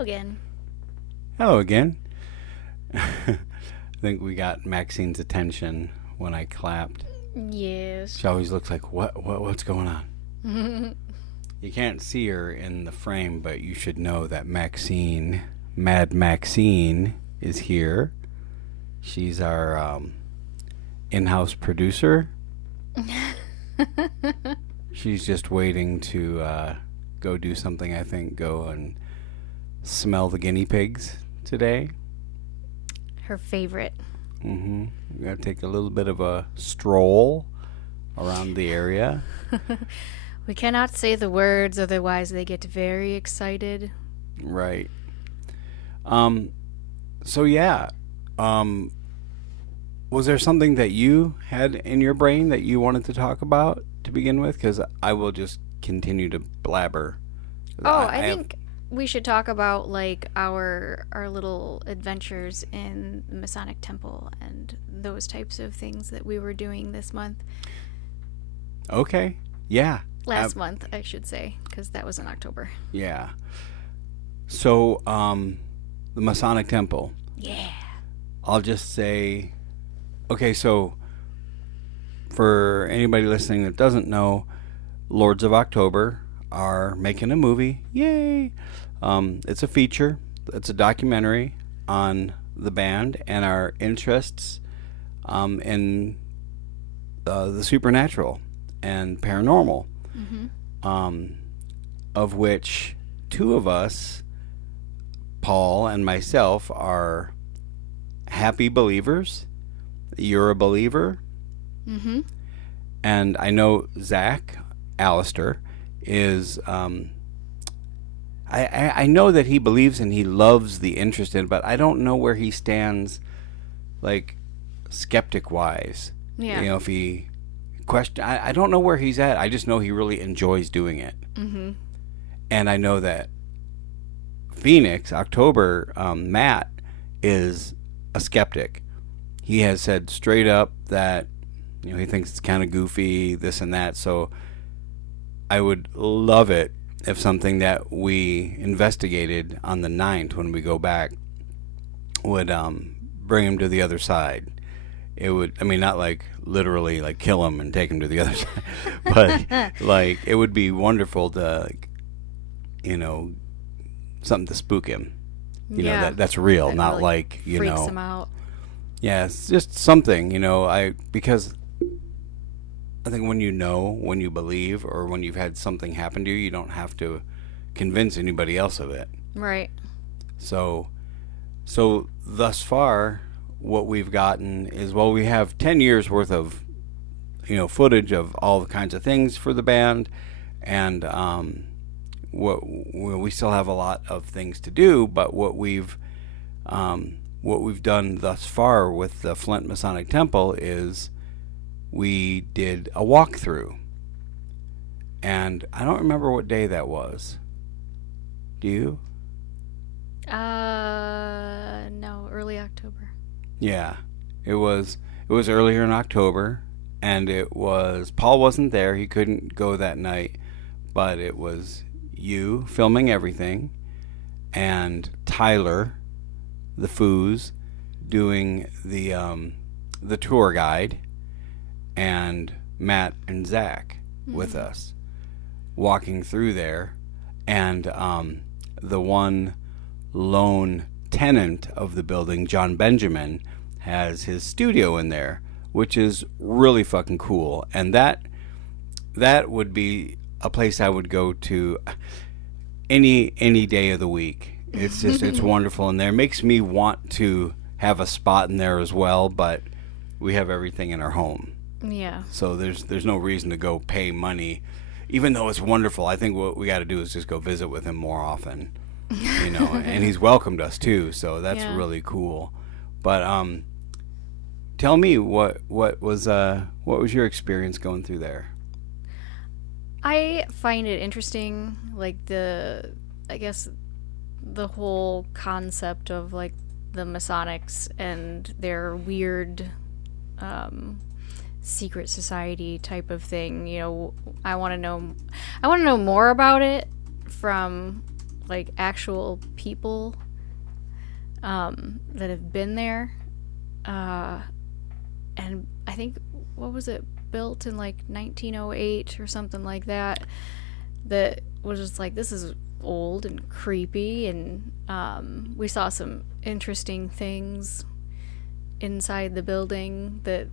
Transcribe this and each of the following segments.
Hello again. Hello again. I think we got Maxine's attention when I clapped. Yes. She always looks like, what's going on? You can't see her in the frame, but you should know that Mad Maxine, is here. She's our in-house producer. She's just waiting to go do something, I think. Go and smell the guinea pigs today. Her favorite. Mm-hmm. We're going to take a little bit of a stroll around the area. We cannot say the words, otherwise they get very excited. Right. So yeah. Was there something that you had in your brain that you wanted to talk about to begin with? Because I will just continue to blabber. Oh, I think we should talk about like our little adventures in the Masonic Temple and those types of things that we were doing this month. Okay. Yeah. Last month, I should say, because that was in October. Yeah. So, the Masonic Temple. Yeah. I'll just say, okay, so for anybody listening that doesn't know, Lords of October are making a movie. Yay! It's a feature. It's a documentary on the band and our interests in the supernatural and paranormal, of which two of us, Paul and myself, are happy believers. You're a believer. Mm-hmm. And I know Zach Alistair is I know that he believes and he loves the interest in it, but I don't know where he stands, like, skeptic wise. Yeah. You know, if he I don't know where he's at. I just know he really enjoys doing it. Mm-hmm. And I know that Phoenix, October, Matt, is a skeptic. He has said straight up that, you know, he thinks it's kind of goofy, this and that. So I would love it if something that we investigated on the 9th when we go back would bring him to the other side. It would, I mean, not like literally like kill him and take him to the other side, but like it would be wonderful to, you know, something to spook him. You know, that's real, that not really like, you freaks know. him out. Yeah, it's just something, you know, because I think when you believe, or when you've had something happen to you, you don't have to convince anybody else of it. Right. So thus far, what we've gotten is, well, we have 10 years worth of, you know, footage of all the kinds of things for the band, and we still have a lot of things to do, but what we've done thus far with the Flint Masonic Temple is we did a walkthrough, and I don't remember what day that was. Do you? No, early October. Yeah, it was earlier in October, and it was, Paul wasn't there, he couldn't go that night, but it was you filming everything, and Tyler, the Foos, doing the tour guide, and Matt and Zach with us, walking through there, and the one lone tenant of the building, John Benjamin, has his studio in there, which is really fucking cool, and that would be a place I would go to any day of the week. It's just it's wonderful in there. It makes me want to have a spot in there as well, but we have everything in our home. Yeah. So there's no reason to go pay money, even though it's wonderful. I think what we got to do is just go visit with him more often, you know. And he's welcomed us too, so that's really cool. But tell me what was your experience going through there? I find it interesting, like I guess the whole concept of like the Masonics and their weird secret society type of thing. You know, I want to know more about it from like actual people that have been there. Uh, and I think, what was it, built in like 1908 or something like that, that was just like, this is old and creepy. And we saw some interesting things inside the building that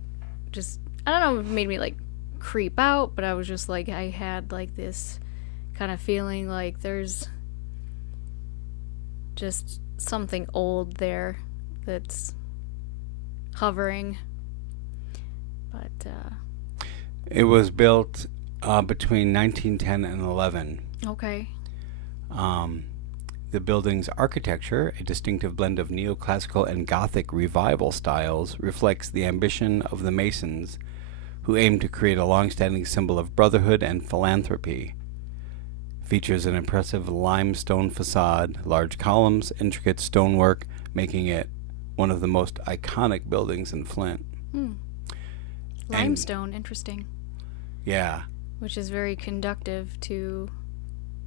just, I don't know, made me like creep out, but I was just like, I had like this kind of feeling like there's just something old there that's hovering. But It was built between 1910 and 11. okay. Um, the building's architecture, a distinctive blend of neoclassical and Gothic revival styles, reflects the ambition of the Masons, who aimed to create a long-standing symbol of brotherhood and philanthropy. Features an impressive limestone facade, large columns, intricate stonework, making it one of the most iconic buildings in Flint. Limestone, interesting. Yeah. Which is very conductive to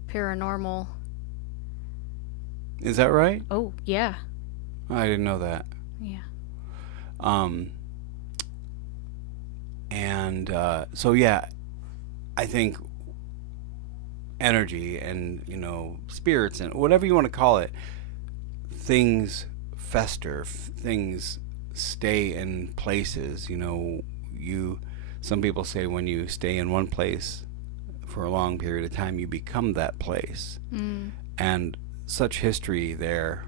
paranormal. Is that right? Oh, yeah. I didn't know that. Yeah. So yeah, I think energy and, spirits and whatever you want to call it, things fester, things stay in places. Some people say when you stay in one place for a long period of time, you become that place. And such history there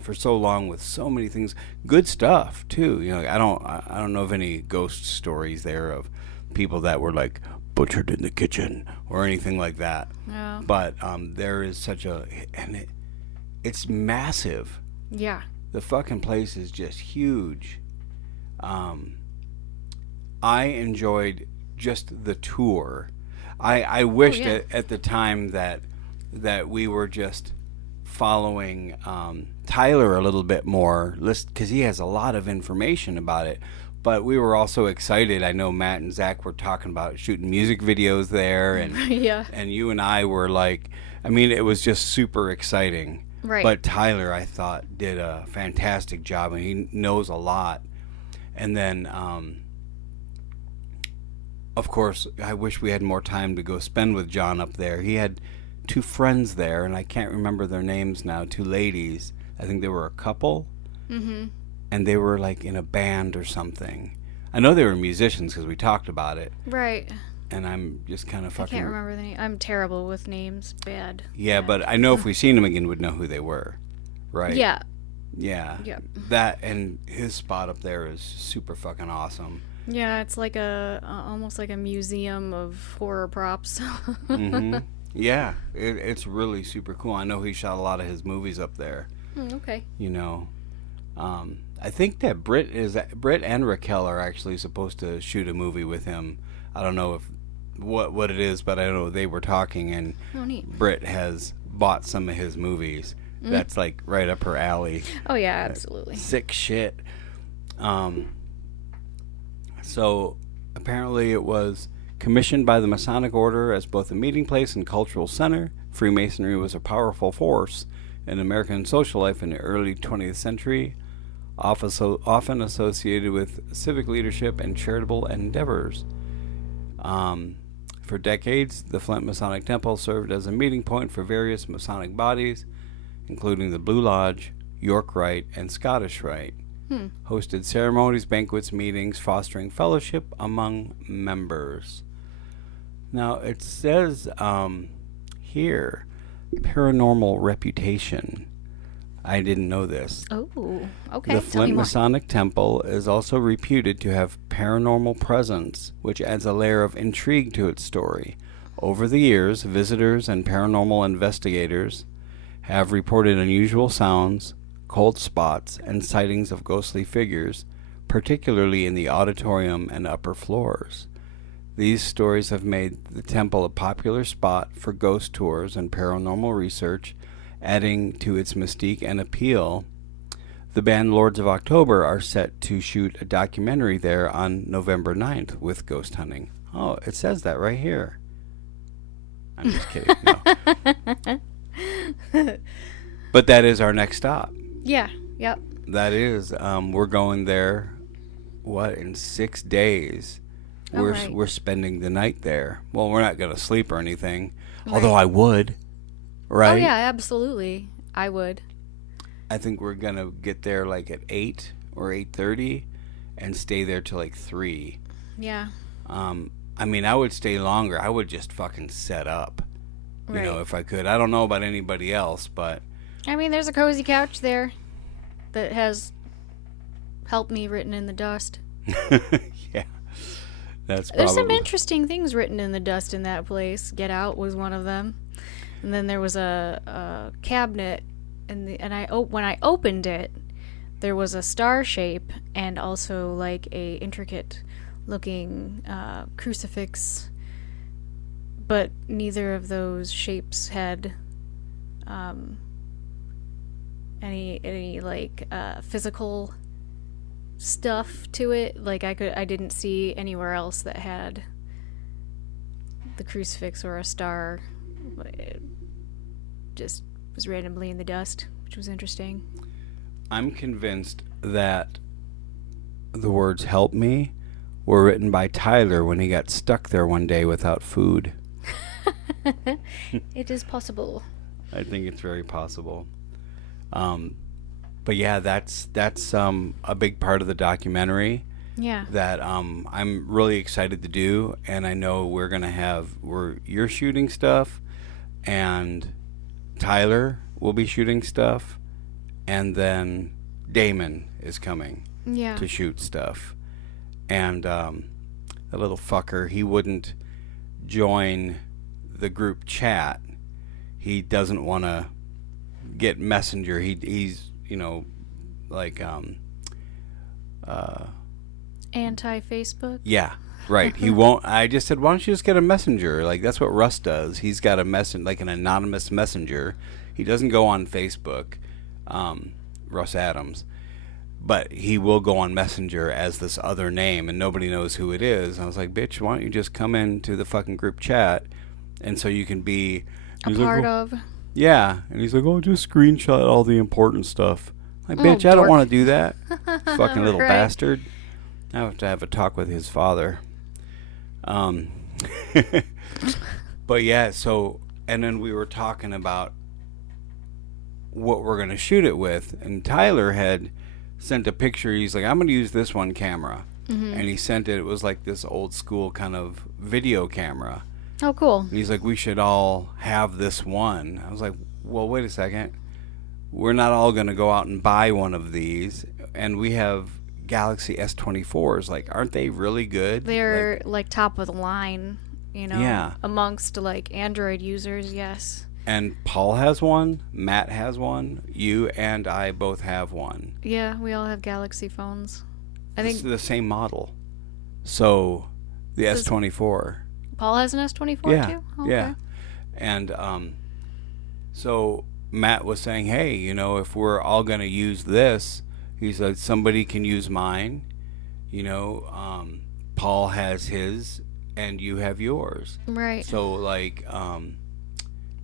for so long with so many things, good stuff too. I don't know of any ghost stories there of people that were like butchered in the kitchen or anything like that. Yeah. But there is it's massive. Yeah. The fucking place is just huge. I enjoyed just the tour. I wished at the time that we were just following Tyler a little bit more, because he has a lot of information about it. But we were also excited. I know Matt and Zach were talking about shooting music videos there, and Yeah. and you and I were like, it was just super exciting. Right. But Tyler, I thought, did a fantastic job, and he knows a lot. And then, of course, I wish we had more time to go spend with John up there. He had two friends there, and I can't remember their names now, two ladies. I think they were a couple. Mm-hmm. And they were like in a band or something. I know they were musicians because we talked about it. Right. And I'm just kind of fucking... I can't remember the name. I'm terrible with names. Bad. Yeah, Bad. but I know if we seen them again, we'd know who they were. Right? Yeah. Yeah. Yep. That and his spot up there is super fucking awesome. Yeah, it's like almost like a museum of horror props. Mm-hmm. Yeah, it's really super cool. I know he shot a lot of his movies up there. Okay. I think that Britt and Raquel are actually supposed to shoot a movie with him. I don't know if what it is, but I know they were talking, and Britt has bought some of his movies. That's like right up her alley. Oh yeah, absolutely. Sick shit. So apparently it was commissioned by the Masonic Order as both a meeting place and cultural center. Freemasonry was a powerful force in American social life in the early 20th century, often associated with civic leadership and charitable endeavors. For decades, the Flint Masonic Temple served as a meeting point for various Masonic bodies, including the Blue Lodge, York Rite, and Scottish Rite. Hosted ceremonies, banquets, meetings, fostering fellowship among members. Now, it says here, paranormal reputation. I didn't know this. Oh, okay. The Tell me Flint more. Masonic Temple is also reputed to have paranormal presence, which adds a layer of intrigue to its story. Over the years, visitors and paranormal investigators have reported unusual sounds, cold spots, and sightings of ghostly figures, particularly in the auditorium and upper floors. These stories have made the temple a popular spot for ghost tours and paranormal research, adding to its mystique and appeal. The band Lords of October are set to shoot a documentary there on November 9th with ghost hunting. Oh, it says that right here. I'm just kidding. No. But that is our next stop. Yeah. Yep. That is, we're going there. What, in 6 days? All We're right. we're spending the night there. Well, we're not gonna sleep or anything. Although Right. I would, Oh right? yeah, absolutely. I would. I think we're gonna get there like at 8 or 8:30, and stay there till like 3. Yeah. I mean, I would stay longer. I would just fucking set up, Right. if I could. I don't know about anybody else, but I mean, there's a cozy couch there that has "Help Me" written in the dust. yeah, that's There's some probably. interesting things written in the dust in that place. Get Out was one of them, and then there was a cabinet, when I opened it, there was a star shape and also like a intricate looking crucifix, but neither of those shapes had um, any like physical stuff to it. Like I didn't see anywhere else that had the crucifix or a star. It just was randomly in the dust, which was interesting. I'm convinced that the words "help me" were written by Tyler when he got stuck there one day without food. It is possible. I think it's very possible. Um, but yeah, that's a big part of the documentary Yeah. that I'm really excited to do, and I know you're shooting stuff, and Tyler will be shooting stuff, and then Damon is coming Yeah. to shoot stuff, and the little fucker, he wouldn't join the group chat. He doesn't want to get Messenger. He's like Anti-Facebook. yeah, right. He won't. I just said, why don't you just get a Messenger? Like that's what Russ does. He's got a like an anonymous messenger. He doesn't go on Facebook, Russ Adams, but he will go on Messenger as this other name, and nobody knows who it is. I was like, bitch, why don't you just come into the fucking group chat, and so you can be A he's like, part "Oh," of. yeah, and he's like, oh, just screenshot all the important stuff. Like, Oh, bitch, I don't dork. want to do that. Fucking little Right. bastard. I have to have a talk with his father. Um, but yeah, so, and then we were talking about what we're going to shoot it with, and Tyler had sent a picture. He's like, I'm going to use this one camera. Mm-hmm. And he sent it. It was like this old school kind of video camera. Oh, cool. And he's like, we should all have this one. I was like, well, wait a second. We're not all going to go out and buy one of these. And we have Galaxy S24s. Like, aren't they really good? They're like top of the line, Yeah. amongst like Android users. Yes. And Paul has one. Matt has one. You and I both have one. Yeah, we all have Galaxy phones. I It's think the same model. So, the Does- S24. Paul has an S24 Yeah. too. Yeah. And so Matt was saying, hey, if we're all going to use this, he said somebody can use mine. Paul has his, and you have yours. Right. So like,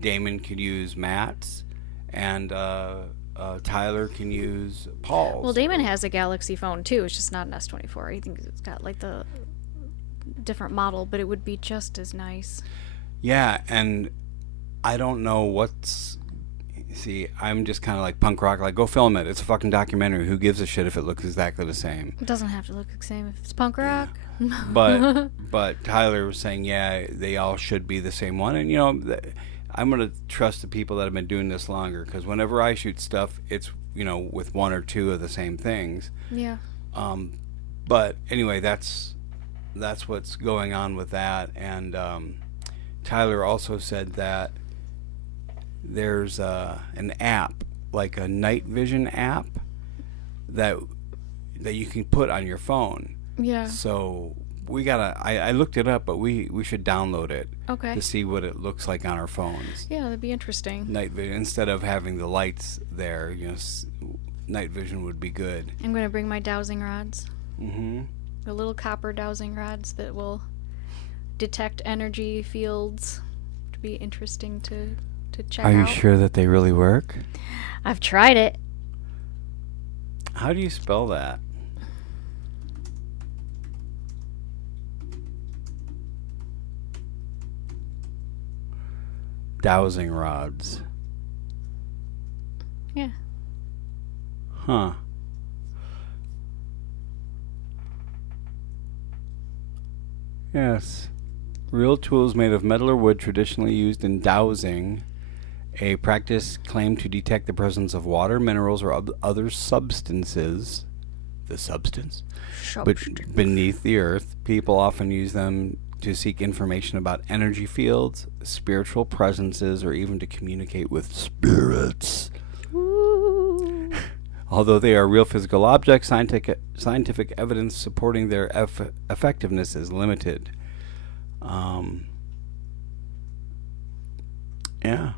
Damon could use Matt's, and Tyler can use Paul's. Well, Damon has a Galaxy phone too. It's just not an S24. I think it's got like the different model, but it would be just as nice. Yeah, and I don't know what's. See, I'm just kind of like punk rock. Like, go film it. It's a fucking documentary. Who gives a shit if it looks exactly the same? It doesn't have to look the same if it's punk rock. But Tyler was saying, yeah, they all should be the same one. And I'm gonna trust the people that have been doing this longer, because whenever I shoot stuff, it's with one or two of the same things. Yeah. But anyway, that's what's going on with that. And Tyler also said that there's an app, like a night vision app, that you can put on your phone. Yeah. So we gotta. I looked it up, but we should download it Okay. to see what it looks like on our phones. Yeah, that'd be interesting. Night vision, instead of having the lights there, night vision would be good. I'm gonna bring my dowsing rods. Mm-hmm. The little copper dowsing rods that will detect energy fields. To be interesting to to check Are you out. sure that they really work? I've tried it. How do you spell that? Dowsing rods. Yeah. Huh. Yes. Real tools made of metal or wood traditionally used in dowsing, a practice claimed to detect the presence of water, minerals, or other substances. The substance? But beneath the earth, people often use them to seek information about energy fields, spiritual presences, or even to communicate with spirits. Ooh. Although they are real physical objects, scientific evidence supporting their effectiveness is limited. Yeah.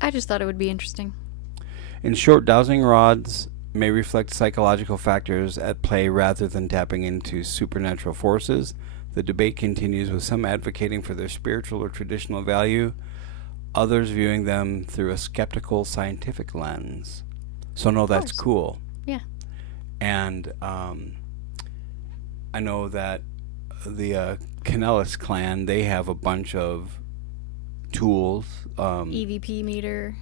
I just thought it would be interesting. In short, dowsing rods may reflect psychological factors at play rather than tapping into supernatural forces. The debate continues, with some advocating for their spiritual or traditional value, others viewing them through a skeptical scientific lens. So no, that's cool. Yeah. And I know that the Canellis clan, they have a bunch of tools. EVP meter.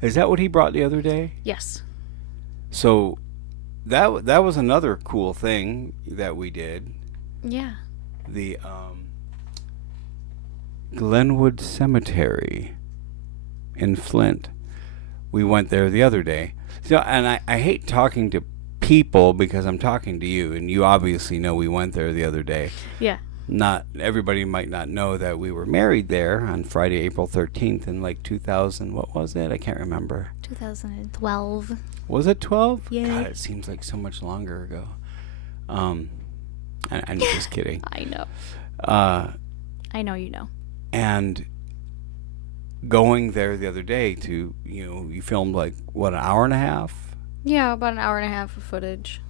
Is that what he brought the other day? Yes. So that was another cool thing that we did. Yeah. The Glenwood Cemetery in Flint. We went there the other day. So, and I hate talking to people because I'm talking to you, and you obviously know we went there the other day. Yeah. Not everybody might not know that we were married there on Friday, April 13th in like 2000. What was it? I can't remember. 2012. Was it 12? Yeah. God, it seems like so much longer ago. I'm just kidding. I know. I know you know. And going there the other day to, you filmed like, what, an hour and a half? Yeah, about an hour and a half of footage.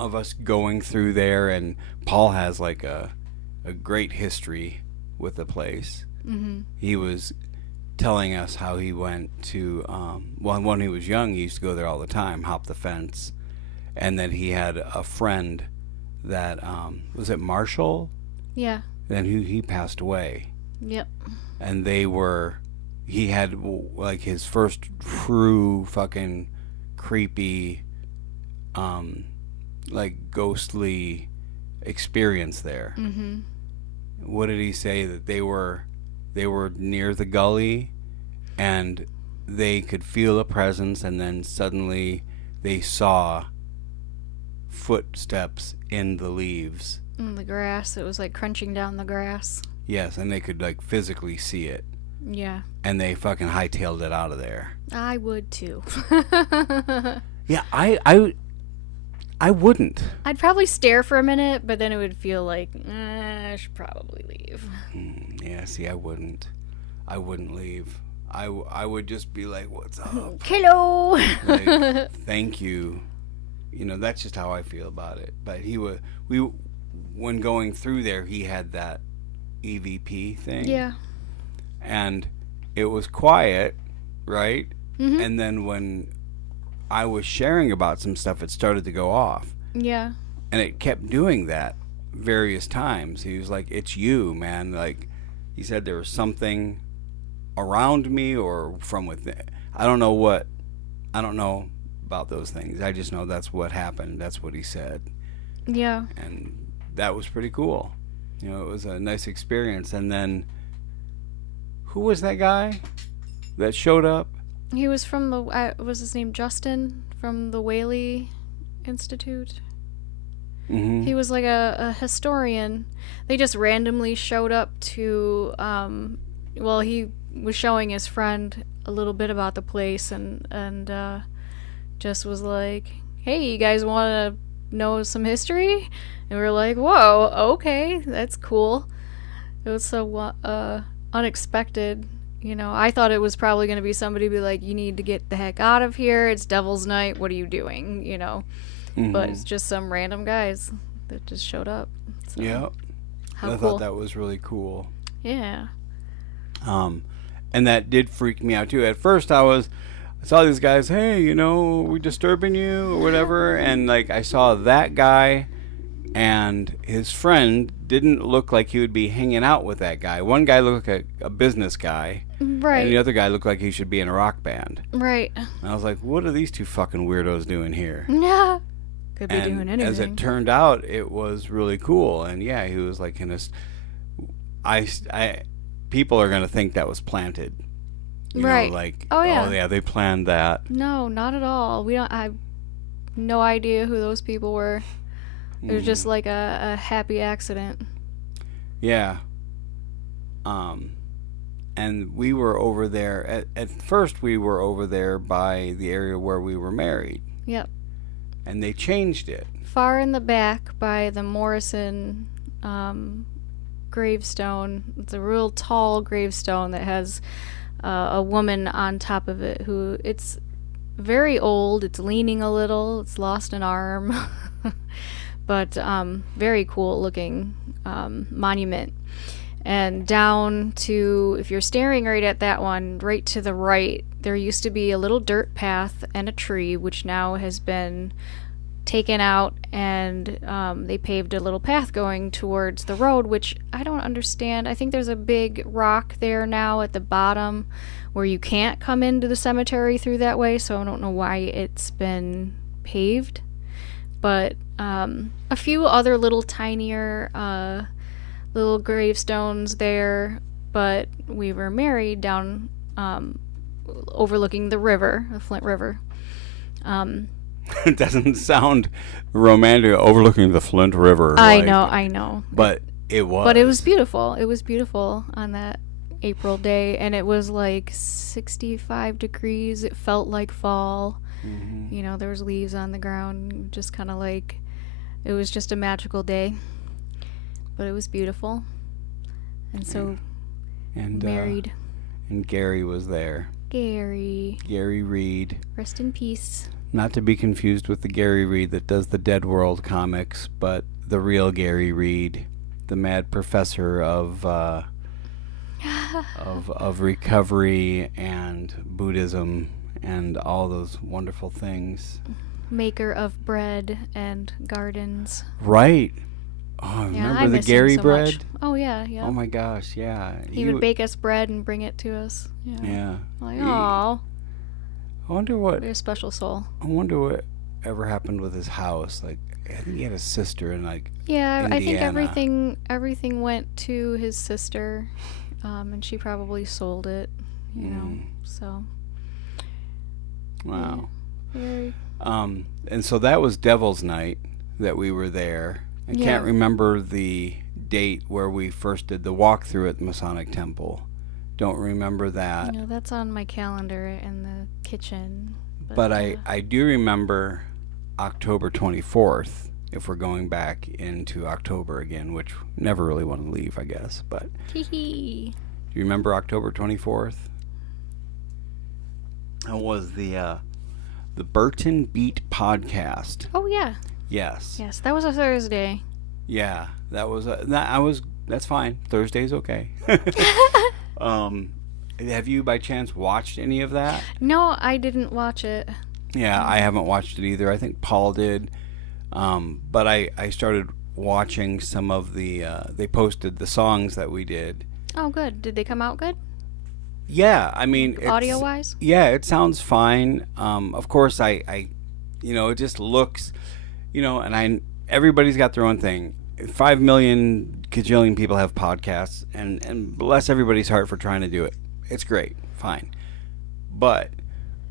Of us going through there, and Paul has like a great history with the place. Mm-hmm. He was telling us how he went to, when he was young, he used to go there all the time, hop the fence, and that he had a friend that, was it Marshall? Yeah. Then he passed away. Yep. And he had like his first true fucking creepy, like ghostly experience there. Mm-hmm. What did he say? That they were near the gully, and they could feel a presence, and then suddenly they saw footsteps in the leaves. In the grass. It was like crunching down the grass. Yes, and they could like physically see it. Yeah. And they fucking hightailed it out of there. I would too. Yeah, I wouldn't. I'd probably stare for a minute, but then it would feel like, I should probably leave. Yeah, see, I wouldn't leave. I would just be like, what's up? Hello! Like, thank you. That's just how I feel about it. But when going through there, he had that EVP thing. Yeah. And it was quiet, right? Mm-hmm. And then when I was sharing about some stuff, it started to go off. Yeah. And it kept doing that various times. He was like, it's you, man. Like, he said there was something around me or from within. I don't know about those things. I just know that's what happened. That's what he said. Yeah. And that was pretty cool. It was a nice experience. And then, who was that guy that showed up? He was from was his name Justin from the Whaley Institute? Mm-hmm. He was like a historian. They just randomly showed up to, he was showing his friend a little bit about the place and just was like, hey, you guys want to know some history? And we were like, whoa, okay, that's cool. It was so unexpected. I thought it was probably going to be somebody be like, you need to get the heck out of here. It's Devil's Night. What are you doing? Mm-hmm. But it's just some random guys that just showed up. So, yeah. how I cool. thought that was really cool. Yeah. And that did freak me out too. At first I saw these guys, hey, we disturbing you or whatever, and like I saw that guy and his friend didn't look like he would be hanging out with that guy. One guy looked like a business guy, Right. and the other guy looked like he should be in a rock band. Right. And I was like, what are these two fucking weirdos doing here? Yeah. Could be And doing anything. as it turned out, it was really cool. And yeah, he was like in a. People are gonna think that was planted. Right. Like, Oh, yeah. oh yeah, they planned that. No, not at all. We don't. I have no idea who those people were. It was just like a happy accident. Yeah. And we were over there. At first, we were over there by the area where we were married. Yep. And they changed it. Far in the back by the Morrison gravestone. It's a real tall gravestone that has a woman on top of it who it's very old. It's leaning a little. It's lost an arm. But very cool looking monument. And down to, if you're staring right at that one, right to the right, there used to be a little dirt path and a tree, which now has been taken out, and they paved a little path going towards the road, which I don't understand. I think there's a big rock there now at the bottom where you can't come into the cemetery through that way, so I don't know why it's been paved. But a few other little tinier little gravestones there, but we were married down overlooking the river, the Flint River. It doesn't sound romantic, overlooking the Flint River. I know. But it was. But it was beautiful. It was beautiful on that April day, and it was like 65 degrees. It felt like fall. Mm-hmm. There was leaves on the ground, just kind of like, it was just a magical day. But it was beautiful. And so, and married. And Gary was there. Gary Reed. Rest in peace. Not to be confused with the Gary Reed that does the Dead World comics, but the real Gary Reed, the mad professor of recovery and Buddhism and all those wonderful things. Maker of bread and gardens. Right. Oh, Yeah, remember I the miss him Gary so bread? much. Oh yeah. Oh my gosh, yeah. He would bake us bread and bring it to us. Yeah. Like, oh, I wonder what a special soul. ever happened with his house. Like, I think he had a sister in like Yeah, I think Indiana. everything went to his sister, and she probably sold it. So. Wow. Yeah, very. And so that was Devil's Night that we were there. I Yeah. can't remember the date where we first did the walkthrough at the Masonic Temple. Don't remember that. That's on my calendar in the kitchen. But I do remember October 24th, if we're going back into October again, which never really want to leave, I guess. But Hee. do you remember October 24th? That was the Burton Beat podcast. Oh yeah. Yes. Yes, that was a Thursday. Yeah, that was that's fine. Thursday's okay. Have you by chance watched any of that? No, I didn't watch it. Yeah, I haven't watched it either. I think Paul did. But I started watching some of the they posted the songs that we did. Oh, good. Did they come out good? Yeah, I mean, Audio wise? Yeah, it sounds fine. Of course, it just looks, and everybody's got their own thing. 5 million kajillion people have podcasts, and bless everybody's heart for trying to do it. It's great, fine. But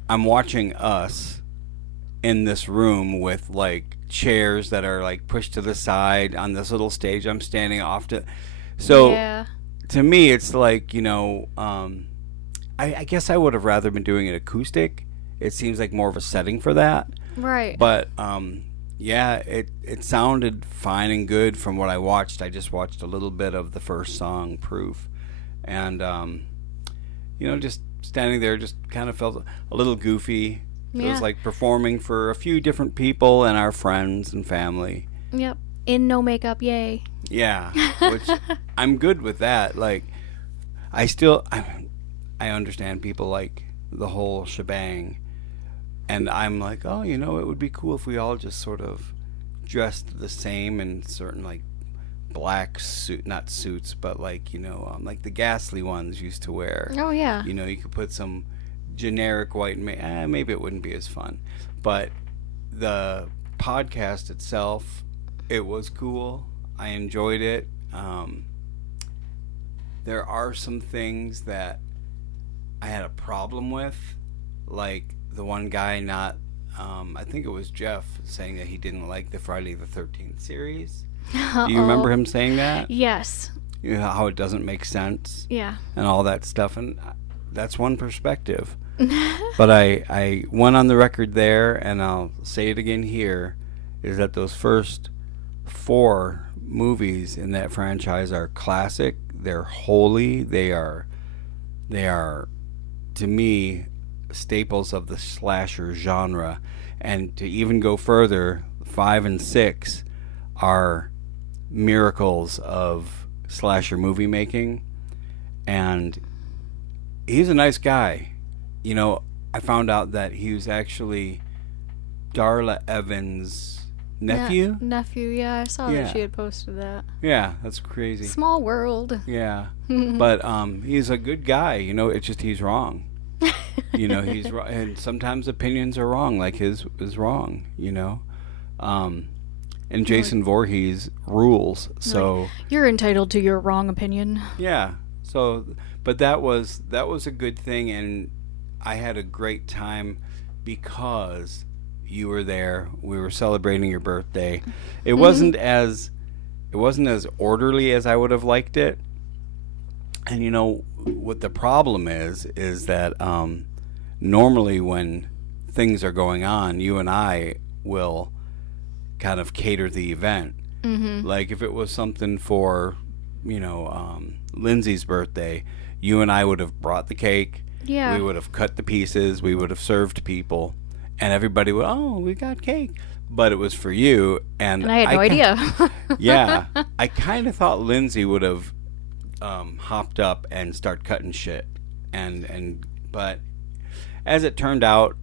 I'm watching us in this room with like chairs that are like pushed to the side on this little stage I'm standing off to. So Yeah. to me, it's like, I guess I would have rather been doing it acoustic. It seems like more of a setting for that. Right. But yeah, it sounded fine and good from what I watched. I just watched a little bit of the first song, Proof, and just standing there, just kind of felt a little goofy. It Yeah. was like performing for a few different people and our friends and family. Yep. In no makeup, yay. Yeah, which I'm good with that. Like, I I understand people like the whole shebang, and I'm like, oh, it would be cool if we all just sort of dressed the same in certain like black suit, not suits, but like the ghastly ones used to wear. Oh yeah. You could put some generic white. Maybe it wouldn't be as fun, but the podcast itself, it was cool. I enjoyed it. There are some things that I had a problem with, like the one guy not. I think it was Jeff saying that he didn't like the Friday the 13th series. Do you remember him saying that? Yes. How it doesn't make sense Yeah. and all that stuff, and that's one perspective. But I went on the record there, and I'll say it again here, is that those first 4 movies in that franchise are classic. They're holy. They are, to me, staples of the slasher genre. And to even go further, 5 and 6 are miracles of slasher movie making. And he's a nice guy. I found out that he was actually Darla Evans' nephew. Nephew, yeah, I saw Yeah. that she had posted that. Yeah, that's crazy. Small world. Yeah, but he's a good guy. It's just he's wrong. He's wrong, and sometimes opinions are wrong. Like his is wrong. And Jason Voorhees rules. So You're entitled to your wrong opinion. yeah. So, but that was a good thing, and I had a great time because you were there. We were celebrating your birthday. It wasn't as orderly as I would have liked it. And what the problem is that normally when things are going on, you and I will kind of cater the event. Mm-hmm. Like if it was something for, Lindsay's birthday, you and I would have brought the cake. Yeah. We would have cut the pieces. We would have served people, and everybody would, oh, we got cake. But it was for you, and I had no idea. Yeah, I kind of thought Lindsay would have hopped up and start cutting shit, but as it turned out,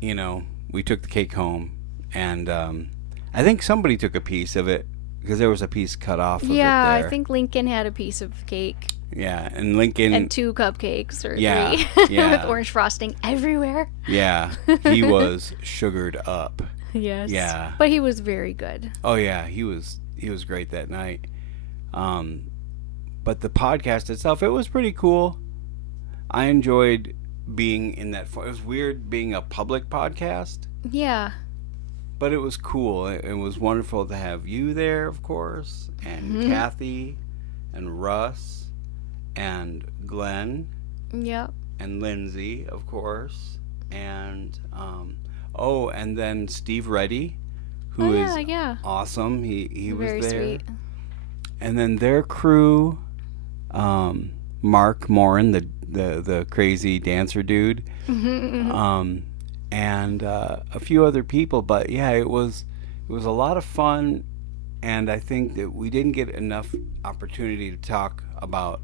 we took the cake home, and I think somebody took a piece of it because there was a piece cut off of it there. I think Lincoln had a piece of cake. Yeah, and Lincoln And 2 cupcakes or 3 yeah. with orange frosting everywhere. Yeah, he was sugared up. Yes. Yeah. But he was very good. Oh yeah, he was great that night. But the podcast itself, it was pretty cool. I enjoyed being in that. It was weird being a public podcast, Yeah. but it was cool. It was wonderful to have you there, of course, and Kathy, and Russ, and Glenn, Yep. and Lindsay, of course, and and then Steve Reddy, who is yeah. awesome. He was Very there. sweet. And then their crew, Mark Morin, the crazy dancer dude, and a few other people. But yeah, it was a lot of fun, and I think that we didn't get enough opportunity to talk about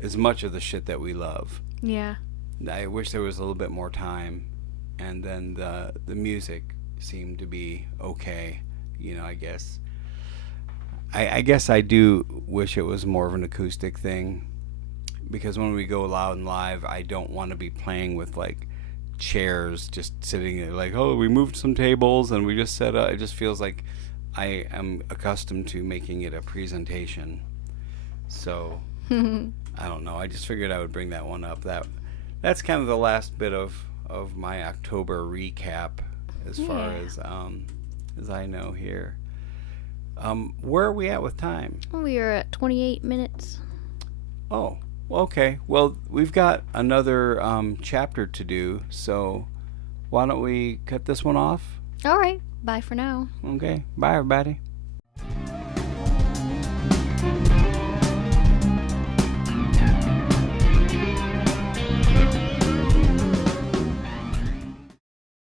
as much of the shit that we love. Yeah. I wish there was a little bit more time, and then the music seemed to be okay. I guess. I guess I do wish it was more of an acoustic thing, because when we go loud and live, I don't want to be playing with like chairs just sitting there like, oh, we moved some tables and we just set up. It just feels like I am accustomed to making it a presentation. So I don't know. I just figured I would bring that one up. That's kind of the last bit of my October recap as far as I know here. Where are we at with time? We are at 28 minutes. Oh, okay. Well, we've got another chapter to do, so why don't we cut this one off? All right. Bye for now. Okay. Bye, everybody.